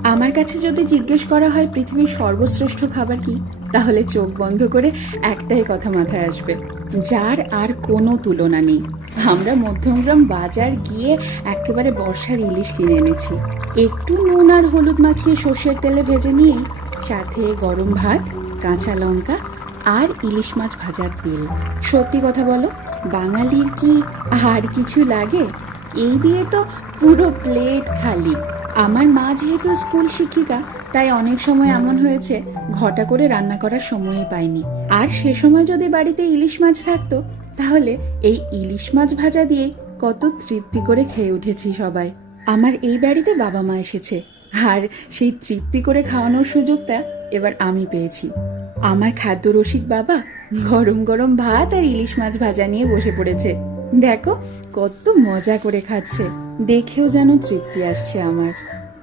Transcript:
আমার কাছে যদি জিজ্ঞেস করা হয় পৃথিবীর সর্বশ্রেষ্ঠ খাবার কি, তাহলে চোখ বন্ধ করে একটাই কথা মাথায় আসবে, যার আর কোনো তুলনা নেই। আমরা মধ্যমগ্রাম বাজার গিয়ে একেবারে বর্ষার ইলিশ কিনে এনেছি। একটু নুন আর হলুদ মাখিয়ে সর্ষের তেলে ভেজে নিয়েই সাথে গরম ভাত, কাঁচা লঙ্কা আর ইলিশ মাছ ভাজার তেল। সত্যি কথা বলো, বাঙালির কি আর কিছু লাগে? এই দিয়ে তো পুরো প্লেট খালি। আমার মা যেহেতু স্কুল শিক্ষিকা, তাই অনেক সময় এমন হয়েছে ঘটা করে রান্না করার সময়ই পাইনি। আর সে সময় যদি বাড়িতে ইলিশ মাছ থাকতো, তাহলে এই ইলিশ মাছ ভাজা দিয়ে কত তৃপ্তি করে খেয়ে উঠেছি সবাই। আমার এই বাড়িতে বাবা মা এসেছে, আর সেই তৃপ্তি করে খাওয়ানোর সুযোগটা এবার আমি পেয়েছি। আমার খাদ্য রসিক বাবা গরম গরম ভাত আর ইলিশ মাছ ভাজা নিয়ে বসে পড়েছে। দেখো কত মজা করে খাচ্ছে, দেখেও যেন তৃপ্তি আসছে আমার।